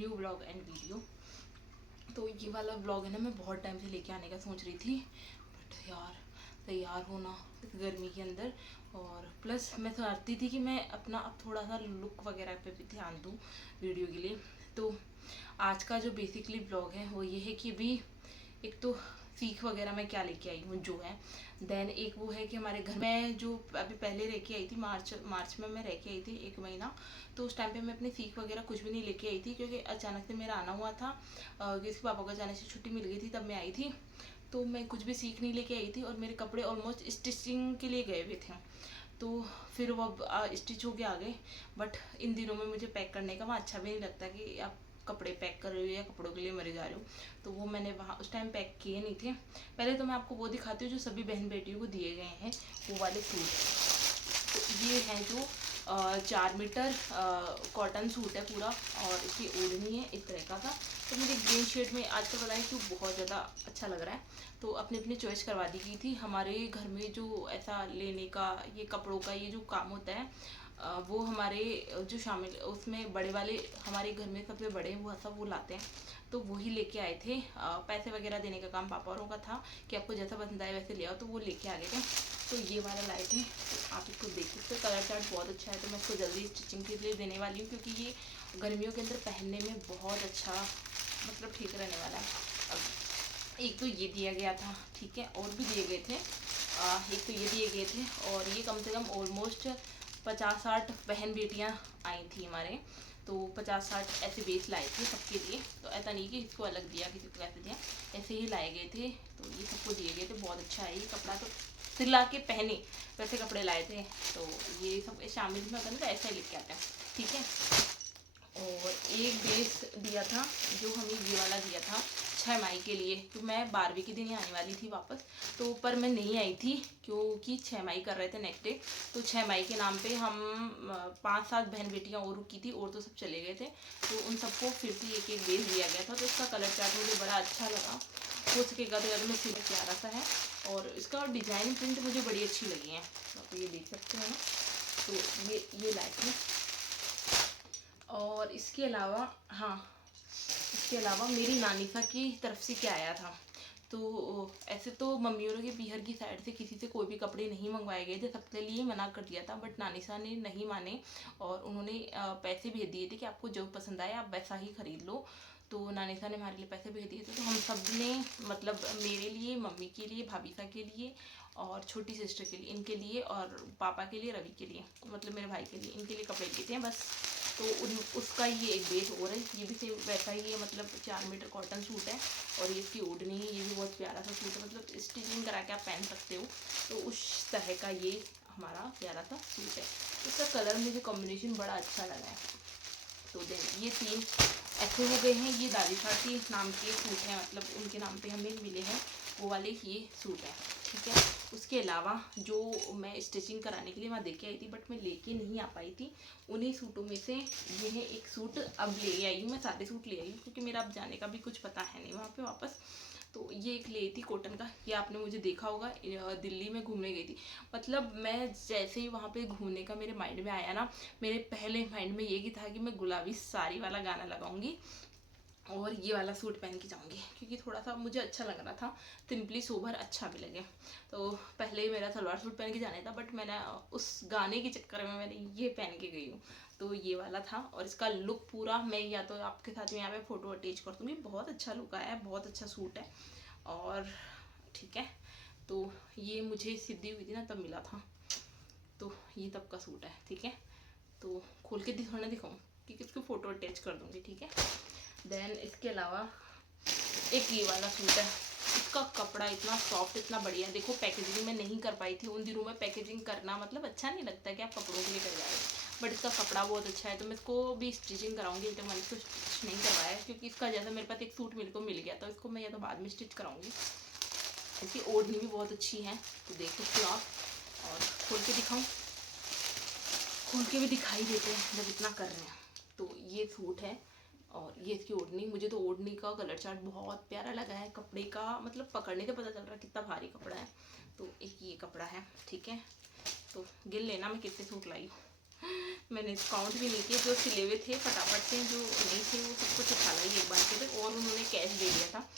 New blog and video. तो ये वाला ब्लॉग है ना, मैं बहुत टाइम से लेके आने का सोच रही थी, बट यार तैयार होना गर्मी के अंदर, और प्लस मैं चाहती थी कि मैं अपना अब थोड़ा सा लुक वगैरह पे भी ध्यान दूँ वीडियो के लिए। तो आज का जो बेसिकली ब्लॉग है वो ये है कि अभी एक तो सीख वगैरह मैं क्या लेके आई हूँ जो है, देन एक वो है कि हमारे घर में जो अभी पहले रह के आई थी, मार्च में मैं रह के आई थी 1 महीना। तो उस टाइम पे मैं अपनी सीख वगैरह कुछ भी नहीं लेके आई थी, क्योंकि अचानक से मेरा आना हुआ था, किसी पापा को अचानक से छुट्टी मिल गई थी, तब मैं आई थी। तो मैं कुछ भी सीख नहीं लेके आई थी, और मेरे कपड़े ऑलमोस्ट स्टिचिंग के लिए गए हुए थे। तो फिर वो अब स्टिच होके आ गए। बट इन दिनों में मुझे पैक करने का वहाँ अच्छा भी नहीं लगता कि आप कपड़े पैक कर रहे हो या कपड़ों के लिए मरे जा रहे हो। तो वो मैंने वहाँ उस टाइम पैक किए नहीं थे। पहले तो मैं आपको वो दिखाती हूँ जो सभी बहन बेटियों को दिए गए हैं, वो वाले सूट। तो ये हैं जो 4 मीटर कॉटन सूट है पूरा, और इसकी ओढ़नी है इस तरह का था। तो मुझे ग्रीन शेड में आजकल पता नहीं क्यों बहुत ज़्यादा अच्छा लग रहा है, तो अपनी अपनी चॉइस करवा दी गई थी। हमारे घर में जो ऐसा लेने का, ये कपड़ों का ये जो काम होता है, वो हमारे जो शामिल उसमें बड़े वाले, हमारे घर में सबसे बड़े वो सब वो लाते हैं, तो वही लेके आए थे। पैसे वगैरह देने का काम पापा औरों का था कि आपको जैसा पसंद आए वैसे ले आओ, तो वो लेके आ गए थे। तो ये वाला लाए थे, तो आप इसको देख सकते हो, कलर चार्ट बहुत अच्छा है। तो मैं इसको जल्दी स्टिचिंग के लिए देने वाली हूँ, क्योंकि ये गर्मियों के अंदर पहनने में बहुत अच्छा मतलब ठीक रहने वाला है। अब एक तो ये दिया गया था, ठीक है, और भी दिए गए थे। एक तो ये दिए गए थे, और ये कम से कम ऑलमोस्ट 50-60 बहन बेटियां आई थी हमारे। तो 50-60 ऐसे बेच लाए थे सबके लिए। तो ऐसा नहीं कि इसको अलग दिया, किसी को कैसे दिया, ऐसे ही लाए गए थे। तो ये सबको दिए गए थे। बहुत अच्छा है ये कपड़ा, तो सिला के पहने वैसे कपड़े लाए थे। तो ये सब शामिल में अगर ऐसा ही लिख के आता है, ठीक है। और एक बेस दिया था, जो हमें ये वाला दिया था 6 मई के लिए। तो मैं 12वीं के दिन ही आने वाली थी वापस, तो पर मैं नहीं आई थी क्योंकि 6 मई कर रहे थे नेक्स्ट डे। तो 6 मई के नाम पे हम 5-7 बहन बेटियां और रुकी थी, और तो सब चले गए थे। तो उन सबको फिर से एक एक बेस दिया गया था। तो इसका कलर चार्ट मुझे बड़ा अच्छा लगा। हो सकेगा तो यार मैं सीधे प्यारा सा है, और इसका डिजाइन प्रिंट मुझे बड़ी अच्छी लगी है। तो आप ये देख सकते हो ना। तो ये लाए थे। और इसके अलावा, हाँ, इसके अलावा मेरी नानिका की तरफ से क्या आया था। तो ऐसे तो मम्मी और के पीहर की साइड से किसी से कोई भी कपड़े नहीं मंगवाए गए थे, सबके लिए मना कर दिया था। बट नानिसा ने नहीं माने, और उन्होंने पैसे भेज दिए थे कि आपको जो पसंद आए आप वैसा ही खरीद लो। तो नानिसा ने हमारे लिए पैसे भेज दिए थे। तो हम सब ने, मतलब मेरे लिए, मम्मी के लिए, भाभीसा के लिए, और छोटी सिस्टर के लिए, इनके लिए, और पापा के लिए, रवि के लिए, मतलब मेरे भाई के लिए, इनके लिए कपड़े लिए थे बस। तो उसका ये एक बेस और है, ये भी सेम वैसा ही है, मतलब 4 मीटर कॉटन सूट है। और ये इसकी ओढ़नी है, ये भी बहुत प्यारा सा सूट है, मतलब स्टिचिंग करा के आप पहन सकते हो। तो उस तरह का ये हमारा प्यारा सा सूट है। इसका कलर मुझे कॉम्बिनेशन बड़ा अच्छा लगा है। तो देन ये 3 ऐसे हो गए हैं। ये दादी साथी नाम के सूट हैं, मतलब उनके नाम पे हमें मिले हैं, वो वाले ये सूट है, ठीक है। उसके अलावा जो मैं स्टिचिंग कराने के लिए वहाँ देके आई थी, बट मैं लेके नहीं आ पाई थी, उन्हीं सूटों में से ये है एक सूट। अब ले आई हूँ, मैं सारे सूट ले आई हूँ, क्योंकि मेरा अब जाने का भी कुछ पता है नहीं वहाँ पे वापस। तो ये एक ले थी कॉटन का, ये आपने मुझे देखा होगा, दिल्ली में घूमने गई थी। मतलब मैं जैसे ही वहाँ पे घूमने का मेरे माइंड में आया ना, मेरे पहले माइंड में ये था कि मैं गुलाबी साड़ी वाला गाना लगाऊंगी, और ये वाला सूट पहन के जाऊंगी, क्योंकि थोड़ा सा मुझे अच्छा लग रहा था, सिंपली सोबर अच्छा भी लगे। तो पहले ही मेरा सलवार सूट पहन के जाना था, बट मैंने उस गाने के चक्कर में मैंने ये पहन के गई हूँ। तो ये वाला था, और इसका लुक पूरा मैं या तो आपके साथ में यहाँ पे फोटो अटैच कर दूँगी। बहुत अच्छा लुक आया है, बहुत अच्छा सूट है, और ठीक है। तो ये मुझे सिद्धि हुई थी ना, तब मिला था। तो ये तब का सूट है, ठीक है। तो खोल के थोड़ा दिखाऊँ, क्योंकि इसको फ़ोटो अटैच कर दूँगी, ठीक है। देन इसके अलावा एक ये वाला सूट है। इसका कपड़ा इतना सॉफ्ट, इतना बढ़िया है। देखो पैकेजिंग में नहीं कर पाई थी उन दिनों में, पैकेजिंग करना मतलब अच्छा नहीं लगता कि आप कपड़ों के लिए कर जाए, बट इसका कपड़ा बहुत अच्छा है। तो मैं इसको भी स्टिचिंग कराऊंगी। अभी तक मैंने इसको स्टिच नहीं करवाया है, क्योंकि इसका जैसा मेरे पास एक सूट मेरे को मिल गया, तो इसको मैं या तो बाद में स्टिच कराऊंगी। इसकी ओढ़नी भी बहुत अच्छी है, तो देख सकते हो आप। और खोल के दिखाऊँ, खोल के भी दिखाई देते हैं जब इतना कर रहे हैं। तो ये सूट है, और ये इसकी ओढ़नी। मुझे तो ओढ़नी का कलर चार्ट बहुत प्यारा लगा है, कपड़े का मतलब पकड़ने से पता चल रहा है कितना भारी कपड़ा है। तो एक ये कपड़ा है, ठीक है। तो गिन लेना मैं कितने सूट लाई हूँ। मैंने काउंट भी नहीं किए, जो सिले हुए थे फटाफट से, जो नहीं थे वो सब कुछ उठा लाई एक बार के लिए, और उन्होंने कैश दे दिया था।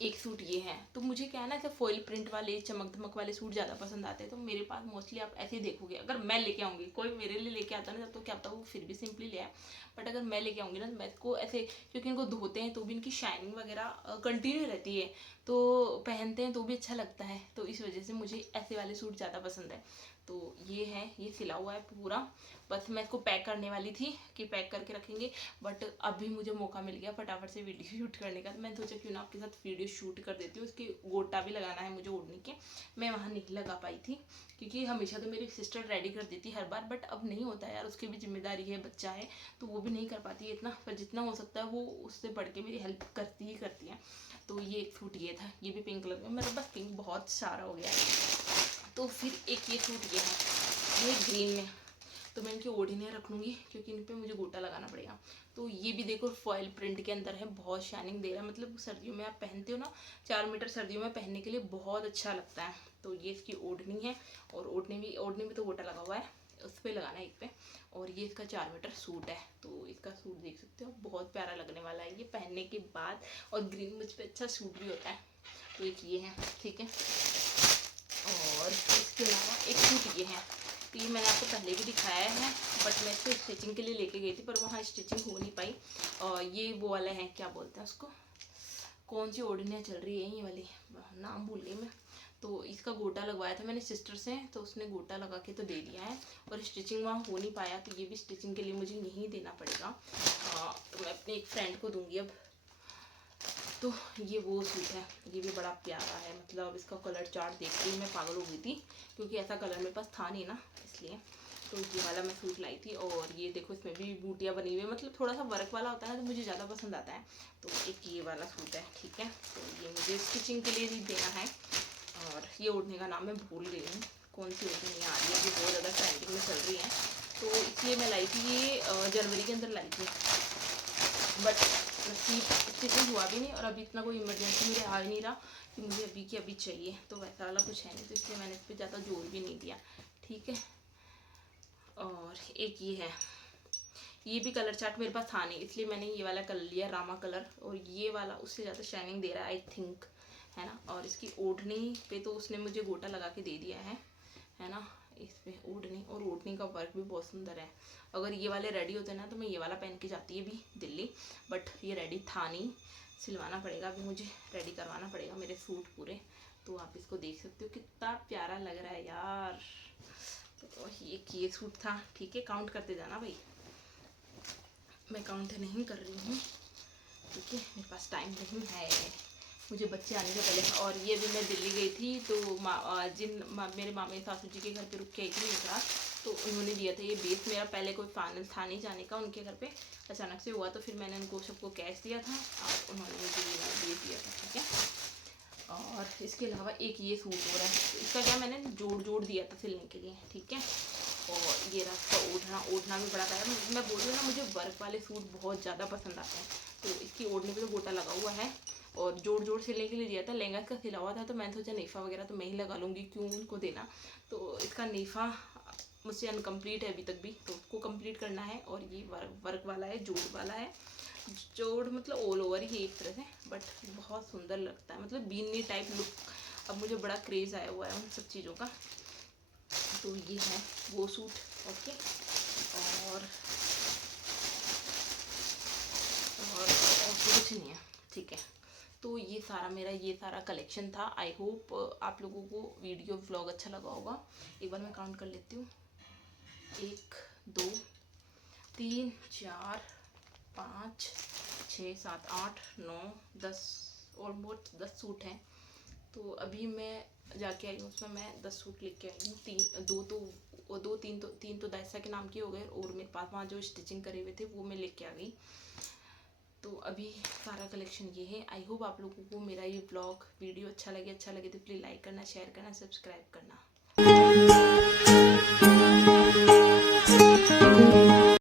एक सूट ये है। तो मुझे क्या है ना, ऐसे फॉइल प्रिंट वाले चमक धमक वाले सूट ज़्यादा पसंद आते हैं, तो मेरे पास मोस्टली आप ऐसे ही देखोगे। अगर मैं लेके आऊँगी, कोई मेरे लिए लेके आता ना तो क्या पता वो फिर भी सिंपली ले आए, बट अगर मैं लेके आऊँगी ना तो मैं इसको ऐसे, क्योंकि इनको धोते हैं तो भी इनकी शाइनिंग वगैरह कंटिन्यू रहती है, तो पहनते हैं तो भी अच्छा लगता है, तो इस वजह से मुझे ऐसे वाले सूट ज़्यादा पसंद है। तो ये है, ये सिला हुआ है पूरा। बस मैं इसको पैक करने वाली थी कि पैक करके रखेंगे, बट अभी मुझे मौका मिल गया फटाफट से वीडियो शूट करने का, तो मैंने सोचा क्यों ना आपके साथ वीडियो शूट कर देती हूँ। उसके गोटा भी लगाना है मुझे ओढ़ने के, मैं वहाँ नहीं लगा पाई थी, क्योंकि हमेशा तो मेरी सिस्टर रेडी कर देती हर बार, बट अब नहीं होता यार, उसकी भी जिम्मेदारी है, बच्चा है, तो वो भी नहीं कर पाती है इतना, पर जितना हो सकता है वो उससे बढ़ के मेरी हेल्प करती ही करती है। तो ये एक सूट ये था, ये भी पिंक कलर में, मेरे पास पिंक बहुत सारा हो गया है। तो फिर एक ये सूट ये है, ये ग्रीन में, तो मैं इनकी ओढ़नियाँ रख लूँगी क्योंकि इन पे मुझे गोटा लगाना पड़ेगा। तो ये भी देखो फॉइल प्रिंट के अंदर है, बहुत शाइनिंग दे रहा है, मतलब सर्दियों में आप पहनते हो ना, 4 मीटर सर्दियों में पहनने के लिए बहुत अच्छा लगता है। तो ये इसकी ओढ़नी है, और ओढ़ने में तो गोटा लगा हुआ है, उस पर लगाना है एक पे। और ये इसका 4 मीटर सूट है, तो इसका सूट देख सकते हो, बहुत प्यारा लगने वाला है ये पहनने के बाद, और ग्रीन मुझ पर अच्छा सूट भी होता है। तो एक ये है, ठीक है। और इसके अलावा एक सूट ये है, तो ये मैंने आपको पहले भी दिखाया है, बट मैं इसको स्टिचिंग के लिए लेके गई थी, पर वहाँ स्टिचिंग हो नहीं पाई। और ये वो वाले हैं, क्या बोलते हैं उसको, कौन सी ओढ़नियाँ चल रही है ये वाली, नाम भूल गई मैं। तो इसका गोटा लगवाया था मैंने सिस्टर से, तो उसने गोटा लगा के तो दे दिया है, और स्टिचिंग वहाँ हो नहीं पाया, तो ये भी स्टिचिंग के लिए मुझे यहीं देना पड़ेगा। तो मैं अपने एक फ्रेंड को दूँगी अब। तो ये वो सूट है, ये भी बड़ा प्यारा है, मतलब इसका कलर चार्ट देख के ही मैं पागल हो गई थी, क्योंकि ऐसा कलर मेरे पास था नहीं ना, इसलिए। तो ये वाला मैं सूट लाई थी, और ये देखो इसमें भी बूटियाँ बनी हुई है, मतलब थोड़ा सा वर्क वाला होता है ना, तो मुझे ज़्यादा पसंद आता है। तो एक ये वाला सूट है, ठीक है, तो ये मुझे स्टिचिंग के लिए भी देना है। और ये ओढ़ने का नाम मैं भूल गई हूँ, कौन सी ओढ़नी आ रही है, ये बहुत ज़्यादा ट्रेंडिंग में चल रही है, तो इसलिए मैं लाई थी, ये जनवरी के अंदर लाई थी, बट नसीब स्टिचिंग हुआ भी नहीं, और अभी इतना कोई इमरजेंसी मेरे आ ही नहीं रहा कि मुझे अभी की अभी चाहिए, तो वैसा वाला कुछ है नहीं, तो इसलिए मैंने इस पर ज़्यादा जोर भी नहीं दिया, ठीक है। और एक ये है, ये भी कलर चार्ट मेरे पास था नहीं, इसलिए मैंने ये वाला कलर लिया, रामा कलर, और ये वाला उससे ज़्यादा शाइनिंग दे रहा है आई थिंक, है ना। और इसकी ओढ़नी पे तो उसने मुझे गोटा लगा के दे दिया है ना, इस पे ओढ़नी, और ओढ़नी का वर्क भी बहुत सुंदर है। अगर ये वाले रेडी होते ना तो मैं ये वाला पहन के जाती है भी दिल्ली, बट ये रेडी था नहीं, सिलवाना पड़ेगा, अभी मुझे रेडी करवाना पड़ेगा मेरे सूट पूरे। तो आप इसको देख सकते हो कितना प्यारा लग रहा है यार। तो ये सूट था, ठीक है, काउंट करते जाना भाई, मैं काउंट नहीं कर रही हूँ क्योंकि मेरे पास टाइम नहीं है, मुझे बच्चे आने से पहले। और ये भी मैं दिल्ली गई थी, तो मेरे मामे सासू जी के घर पे रुक के आई थी एक रात, तो उन्होंने दिया था ये बेस, मेरा पहले कोई फाइनल था नहीं जाने का उनके घर पे, अचानक से हुआ, तो फिर मैंने उनको सबको कैश दिया था, और उन्होंने मुझे ये बेस दिया था, ठीक है। और इसके अलावा एक ये सूट हो रहा है, तो इसका क्या मैंने जोड़ दिया था सिलने के लिए, ठीक है। और ये रहा इसका ओढ़ना भी बड़ा प्यारा, मैं बोल रही हूँ ना, मुझे वर्क वाले सूट बहुत ज़्यादा पसंद आते हैं। तो इसकी ओढ़ने पे तो गोटा लगा हुआ है, और जोड़ सिलने के लिए दिया था, लहंगा इसका सिला हुआ था, तो मैंने सोचा नेफा वगैरह तो मैं ही लगा लूँगी, क्यों उनको देना। तो इसका नेफा मुझसे अनकम्प्लीट है अभी तक भी, तो उसको कंप्लीट करना है। और ये वर्क वाला है, जोड़ वाला है, जोड़ मतलब ऑल ओवर ही एक तरह से, बट बहुत सुंदर लगता है, मतलब बीनी टाइप लुक, अब मुझे बड़ा क्रेज़ आया हुआ है उन सब चीज़ों का। तो ये है वो सूट, ओके। और तो कुछ नहीं है, ठीक है। तो ये सारा मेरा ये सारा कलेक्शन था। आई होप आप लोगों को वीडियो व्लॉग अच्छा लगा होगा। एक बार मैं काउंट कर लेती हूँ, 1 2 3 4 5 6 7 8 9 10, ऑलमोस्ट 10 सूट हैं। तो अभी मैं जाके आई हूँ, उसमें मैं 10 सूट लेके आई हूँ, तीन तो दायसा के नाम के हो गए, और मेरे पास वहाँ जो स्टिचिंग करे हुए थे वो मैं लेके आ गई। तो अभी सारा कलेक्शन ये है। आई होप आप लोगों को मेरा ये ब्लॉग वीडियो अच्छा लगे तो प्लीज़ लाइक करना, शेयर करना, सब्सक्राइब करना।